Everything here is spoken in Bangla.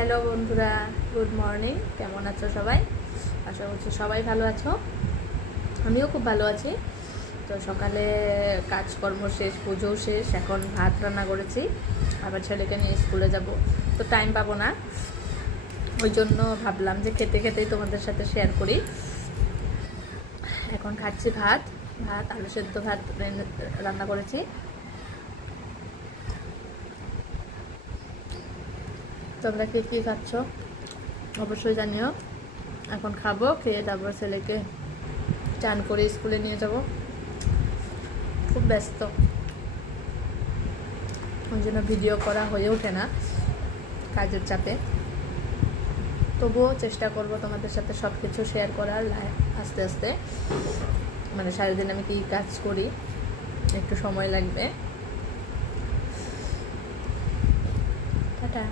হ্যালো বন্ধুরা, গুড মর্নিং। কেমন আছো সবাই? আশা করছি সবাই ভালো আছো। আমিও খুব ভালো আছি। তো সকালে কাজকর্ম শেষ, পুজোও শেষ, এখন ভাত রান্না করেছি। আবার ছেলেকে নিয়ে স্কুলে যাব, তো টাইম পাবো না। ওই জন্য ভাবলাম যে খেতে খেতেই তোমাদের সাথে শেয়ার করি। এখন খাচ্ছি ভাত ভাত আলু সেদ্ধ ভাত রান্না করেছি। তোমরা কে কী খাচ্ছ অবশ্যই জানিও। এখন খাবো, খেয়ে তারপর ছেলেকে চান করে স্কুলে নিয়ে যাব। খুব ব্যস্ত, ওই জন্য ভিডিও করা হয়ে ওঠে না কাজের চাপে। তবুও চেষ্টা করব তোমাদের সাথে সব কিছু শেয়ার করার। আস্তে আস্তে মানে সারাদিন আমি কী কাজ করি, একটু সময় লাগবে। টাটা।